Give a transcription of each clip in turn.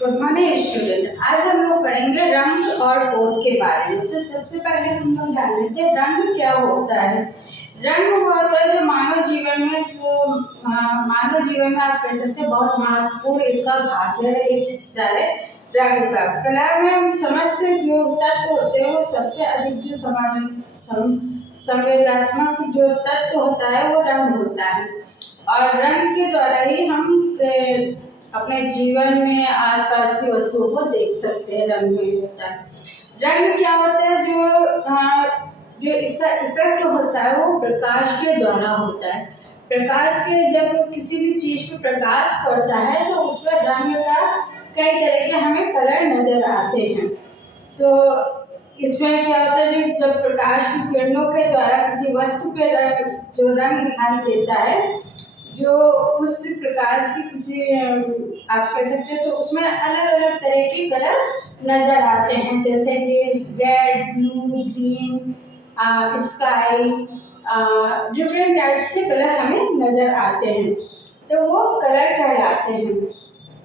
Good morning student. आज हम लोग पढ़ेंगे रंग और बोध के बारे में। तो सबसे पहले हम लोग जान लेते हैं रंग क्या होता है। रंग वो होता है जो मानव जीवन में आप कह सकते हैं बहुत महत्वपूर्ण इसका भाग है, एक हिस्सा है रंग का। कला में हम समस्त जो तत्व होते हैं वो सबसे अधिक जो संवेदनात्मक जो तत्व होता है वो रंग होता है, और रंग के द्वारा ही हम अपने जीवन में आसपास की वस्तुओं को देख सकते हैं। रंग में होता है, रंग क्या होता है, जो इसका इफेक्ट होता है वो प्रकाश के द्वारा होता है। प्रकाश के जब किसी भी चीज पर प्रकाश पड़ता है तो उस पर रंग का कई तरह के हमें कलर नजर आते हैं। तो इसमें क्या होता है, जब प्रकाश की किरणों के द्वारा किसी वस्तु पे जो रंग दिखाई देता है, जो उस प्रकाश की किसी आप कह सकते हैं तो उसमें अलग अलग तरह के कलर नजर आते हैं, जैसे कि red, blue, green, sky, different types के कलर हमें नजर आते हैं, तो वो कलर कहलाते हैं।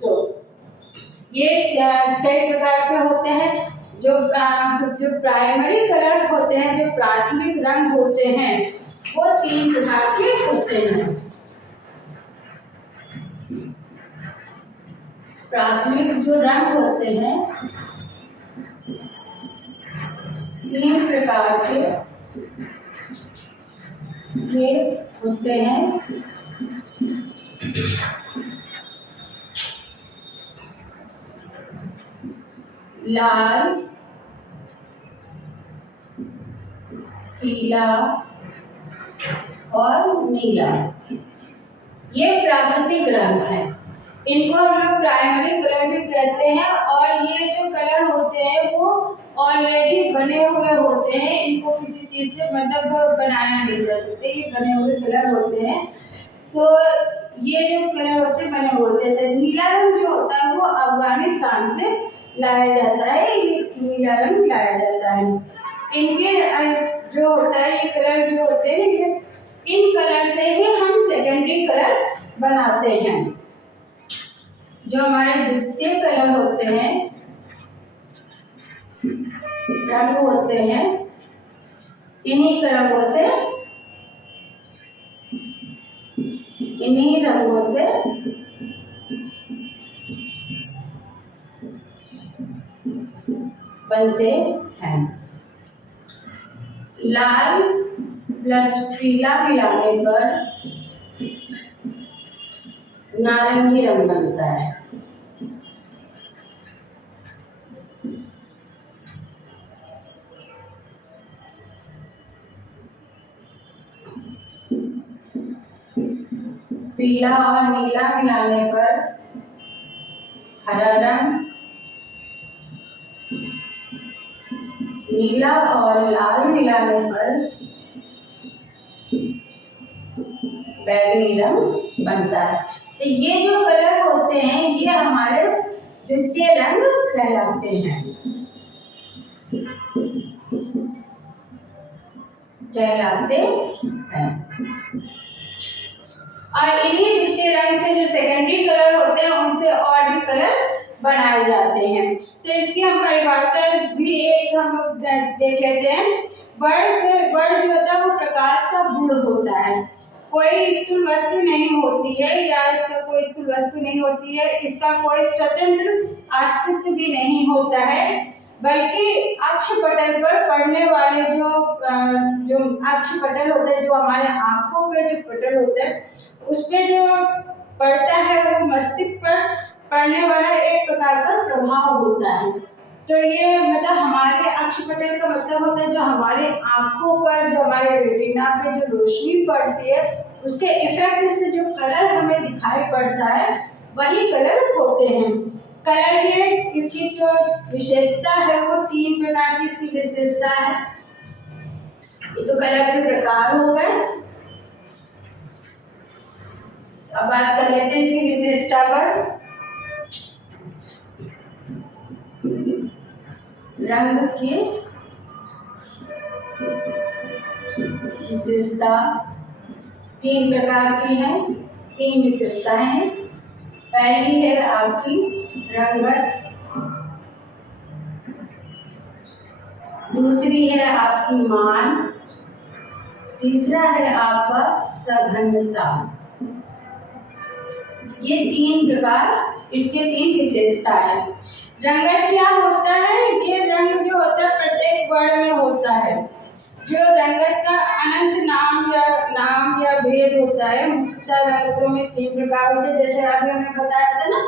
तो ये कई प्रकार के होते हैं। जो प्राइमरी कलर होते हैं, जो प्राथमिक रंग होते हैं, वो 3 प्रकार के होते हैं। प्राथमिक जो रंग होते हैं 3 प्रकार के होते हैं। लाल, पीला और नीला, ये प्राकृतिक रंग है। इनको हम लोग प्राइमरी कलर भी कहते हैं, और ये जो कलर होते हैं वो ऑलरेडी बने हुए होते हैं, इनको किसी चीज से मतलब बनाया नहीं जा सकते, ये बने हुए कलर होते हैं। तो ये जो कलर होते हैं बने हुए होते हैं। तो नीला रंग जो होता है वो अफगानिस्तान से लाया जाता है, ये नीला रंग लाया जाता है। इनके जो होता है ये कलर जो होते हैं, ये इन कलर से ही हम सेकेंडरी कलर बनाते हैं। जो हमारे द्वितीय कलर होते हैं, रंग होते हैं, इन्हीं रंगों से बनते हैं। लाल प्लस पीला मिलाने पर नारंगी रंग बनता है। पीला और नीला मिलाने पर हरा रंग, नीला और लाल मिलाने पर बैगनी रंग बनता है। तो ये जो कलर होते हैं ये हमारे द्वितीय रंग कहलाते हैं। और इन्हीं द्वितीय रंग से जो सेकेंडरी कलर होते हैं उनसे और भी कलर बनाए जाते हैं। तो इसकी हम परिभाषा भी एक हम लोग देख लेते हैं। वर्ड जो होता है वो प्रकाश का गुण होता है। कोई स्थूल वस्तु नहीं होती है, या इसका कोई स्थूल वस्तु नहीं होती है, इसका कोई स्वतंत्र अस्तित्व भी नहीं होता है, बल्कि अक्षपटल पर पड़ने वाले जो अक्षपटल होता है, जो हमारे आंखों पे जो पटल होता है उस पे जो पड़ता है वो मस्तिष्क पर पड़ने वाला एक प्रकार का प्रभाव होता है। तो ये मतलब हमारे अक्षपटल का मतलब होता है जो हमारे आंखों पर, जो हमारे रेटिना पे जो रोशनी पड़ती है उसके इफेक्ट से जो कलर हमें दिखाई पड़ता है वही कलर होते हैं। कलर ये इसकी जो विशेषता है वो 3 प्रकार की इसकी विशेषता है। ये तो कलर के प्रकार हो गए। अब बात कर लेते हैं इसकी विशेषता पर। रंग की विशेषता 3 प्रकार की है, 3 विशेषताएं हैं। पहली है आपकी रंगत, दूसरी है आपकी मान, तीसरा है आपका सघनता। ये तीन प्रकार, इसके तीन विशेषता है। रंगत क्या होता है? ये रंग जो होता है प्रत्येक वर्ण में होता है। जो रंगत का अनंत नाम या भेद होता है। मुख्यतः रंगों में तीन प्रकार होते हैं, जैसे अभी हमने बताया था ना,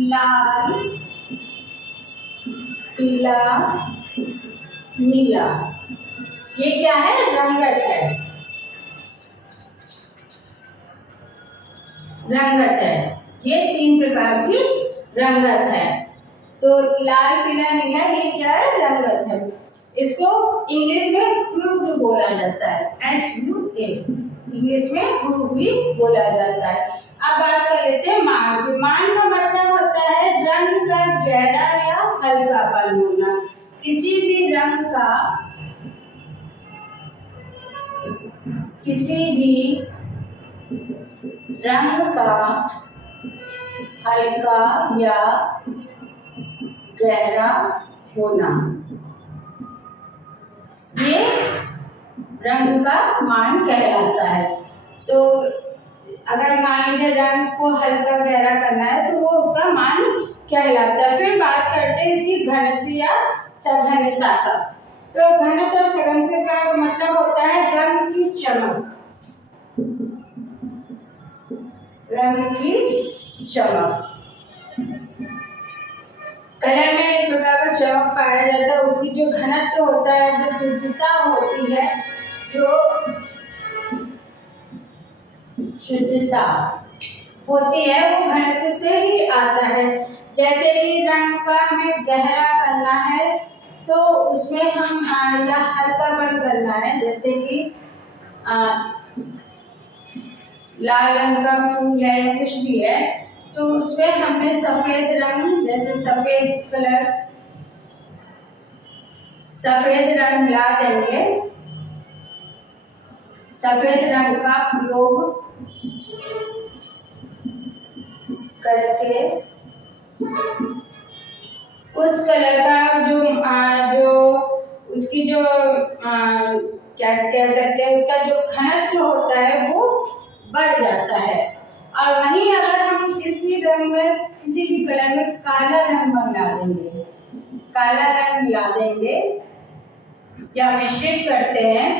लाल, पीला, नीला। ये क्या है? रंगत है, रंगत है। ये तीन प्रकार की रंगत है। तो लाल, पीला, नीला ये क्या है? रंगत है। इसको इंग्लिश में ह्यू भी बोला जाता है, HUA, इंग्लिश में ह्यू भी बोला जाता है। अब बात कर लेते हैं मान की। मान का मतलब होता है रंग का गहरा या हल्कापन होना। किसी भी रंग का, किसी भी रंग का हल्का या गहरा होना, ये रंग का मान कहलाता है। तो अगर मान लीजिए रंग को हल्का गहरा करना है तो वो उसका मान कहलाता है। फिर बात करते हैं इसकी घनत्व या सघनता का। तो घनत्व और सघनता का मतलब होता है रंग की चमक, रंग की चमक। कलर में एक प्रकार का चमक पाया जाता है। उसकी जो घनत्व होता है, जो शुद्धता होती है, जो शुद्धता होती है वो घनत्व से ही आता है। जैसे कि रंग का हमें गहरा करना है तो उसमें हम या हल्कापन करना है, जैसे कि लाल रंग का फूल है, कुछ भी है, तो उसमें हमने सफेद रंग, जैसे सफेद कलर, सफेद रंग मिला देंगे। सफेद रंग का प्रयोग करके उस कलर का जो उसकी जो क्या कह सकते हैं, उसका जो घनत्व होता है वो बढ़ जाता है। और वहीं अगर हम किसी रंग में, किसी भी कलर में काला रंग मिला देंगे, काला रंग मिला देंगे या मिश्रित करते हैं,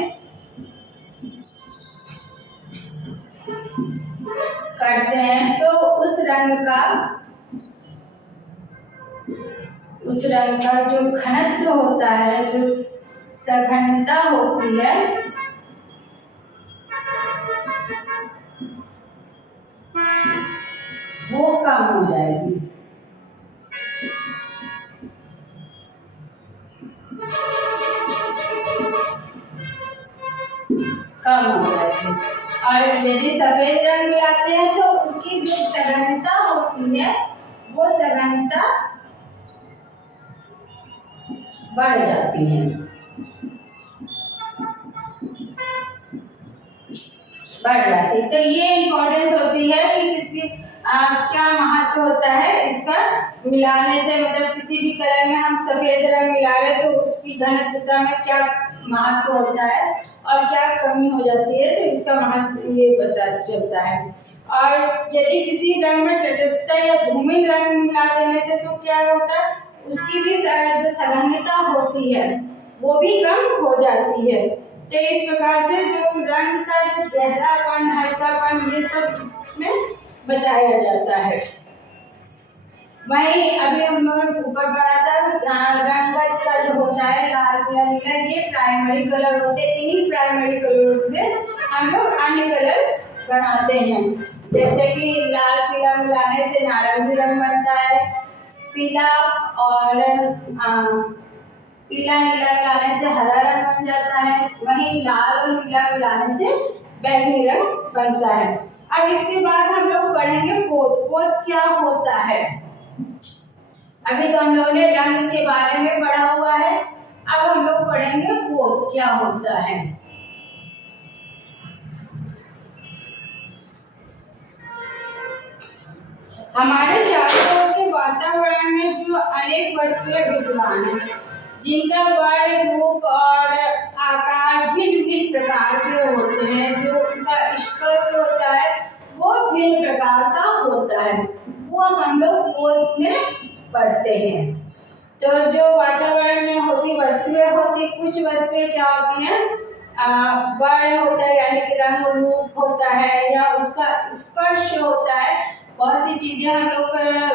तो उस रंग का जो घनत्व होता है, जो सघनता होती है, वो कम हो जाएगी। कम हो जाएगी। और यदि सफेद रंग मिलाते हैं तो उसकी जो सघनता होती है वो सघनता बढ़ जाती है, बढ़ जाती है। तो ये इम्पोर्टेंस होती है कि किसी क्या महत्व होता है इसका मिलाने से। मतलब किसी भी कलर में हम सफेद रंग मिला रहे तो उसकी घनत्वता में क्या महत्व होता है और क्या कमी हो जाती है, तो इसका महत्व ये पता चलता है। और यदि किसी रंग में तटस्थता या धूमिल रंग मिला देने से तो क्या होता है, उसकी भी जो सघनता होती है वो भी कम हो जाती है। तो इस प्रकार से जो रंग का जो गहरापन, हल्कापन, ये सब में बताया जाता है। वही अभी हम लोग ऊपर पढ़ा था, रंगत का जो होता है लाल, पीला, नीला, ये प्राइमरी कलर होते हैं। इन्हीं प्राइमरी कलर से हम लोग अन्य कलर बनाते हैं। जैसे कि लाल पीला मिलाने से नारंगी रंग बनता है, पीला और पीला नीला मिलाने से हरा रंग बन जाता है, वहीं लाल और नीला मिलाने से बैंगनी रंग बनता है। अब इसके बाद हम लोग पढ़ेंगे पोत। पोत क्या होता है? अभी तो हम लोगों ने रंग के बारे में पढ़ा हुआ है, अब हम लोग पढ़ेंगे पोत क्या होता है। हमारे चारों ओर के वातावरण में जो अनेक वस्तुएं विद्यमान हैं, जिनका वर्ण, रूप और आकार भिन्न भिन्न प्रकार के होते हैं, जो उनका स्पर्श होता है वो भिन्न प्रकार का होता है, वो हम लोग बोध में पढ़ते हैं। तो जो वातावरण में होती वस्तुएं होती, कुछ वस्तुएं क्या होती हैं, वर्ण होता है यानी कि रंग रूप होता है, या उसका स्पर्श होता है। बहुत सी चीजें हम लोग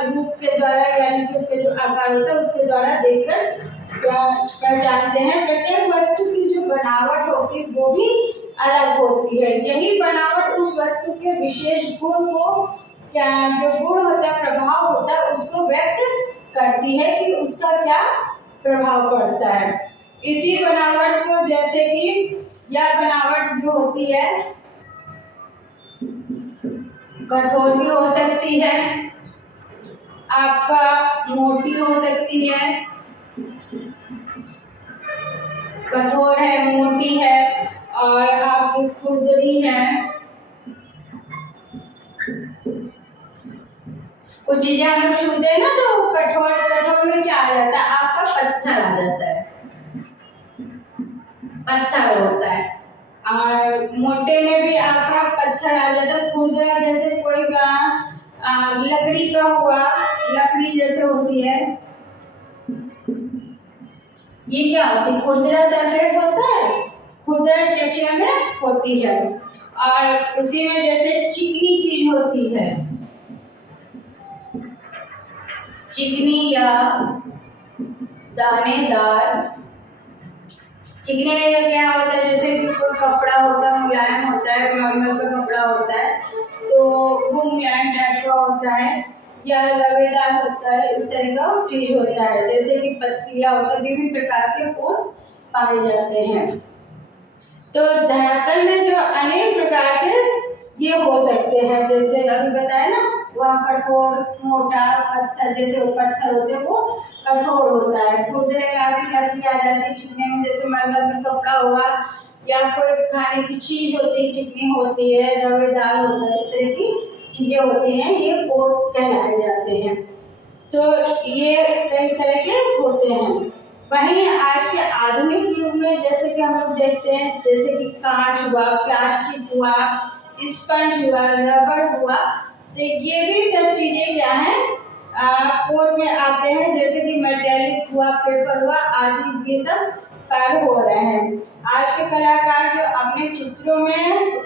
रूप के द्वारा यानी कि उसके जो आकार होता है उसके द्वारा देखकर पहचानते हैं। प्रत्येक वस्तु की जो बनावट होती है वो भी अलग होती है। यही बनावट उस वस्तु के विशेष गुण को, क्या जो गुण होता है, प्रभाव होता है, उसको व्यक्त करती है कि उसका क्या प्रभाव पड़ता है। इसी बनावट को, जैसे कि यह बनावट जो होती है कठोर भी हो सकती है, आपका मोटी हो सकती है, कठोर है, मोटी है, और आपकी खुरदरी है। कुछ चीजें हम लोग छूते हैं ना तो कठोर में क्या आ जाता है, आपका पत्थर आ जाता है, पत्थर होता है। और मोटे में भी आपका पत्थर आ जाता है। खुरदरा जैसे कोई लकड़ी का हुआ, लकड़ी जैसे होती है, ये क्या होती है, खुरदरा सरफेस होता है, खुरदरा टेक्सचर में होती है। और उसी में जैसे चिकनी चीज होती है, चिकनी या दानेदार। चिकने में क्या होता है, जैसे कि कोई कपड़ा होता है, मुलायम होता है, मलमल का कपड़ा होता है तो वो मुलायम टाइप का होता है, या लवेदार होता है, इस तरह का चीज होता है। जैसे कि पथरिया होता है, विभिन्न प्रकार के पोत पाए जाते हैं। तो धरातल में जो अनेक प्रकार के ये हो सकते हैं, जैसे अभी बताया ना, वहाँ कठोर, मोटा, पत्थर, जैसे वो पत्थर होते हैं वो कठोर होता है। खुरदरे में आपकी लकड़ी आ जाती है, चिकने में जैसे मलमल का कपड़ा हुआ, या कोई खाने की चीज होती है, चिकनी होती है, रवेदार होता है, इस तरह की चीजें होती हैं, ये पोत कहलाए जाते हैं। तो ये कई तरह के होते हैं। वहीं आज के आधुनिक युग में जैसे कि हम लोग देखते हैं, जैसे कि कांच हुआ, प्लास्टिक हुआ, स्पंज हुआ, रबड़ हुआ, तो ये भी सब चीजें क्या है पोत में आते हैं। जैसे कि मेटेलिक हुआ, पेपर हुआ आदि, ये सब कार्य हो रहे हैं। आज के कलाकार जो अपने चित्रों में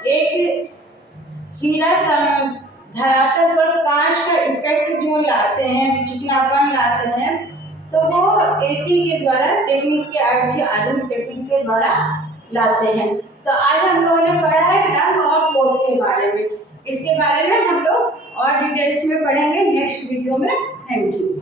एक हीरा धरातल पर कांच का इफेक्ट जो लाते हैं, चिकनापन लाते हैं, तो वो एसी के द्वारा, टेक्निक के आधुनिक टेक्निक के द्वारा लाते हैं। तो आज हम लोगों ने पढ़ा है रंग और पोत के बारे में। इसके बारे में हम लोग और डिटेल्स में पढ़ेंगे नेक्स्ट वीडियो में। Thank you.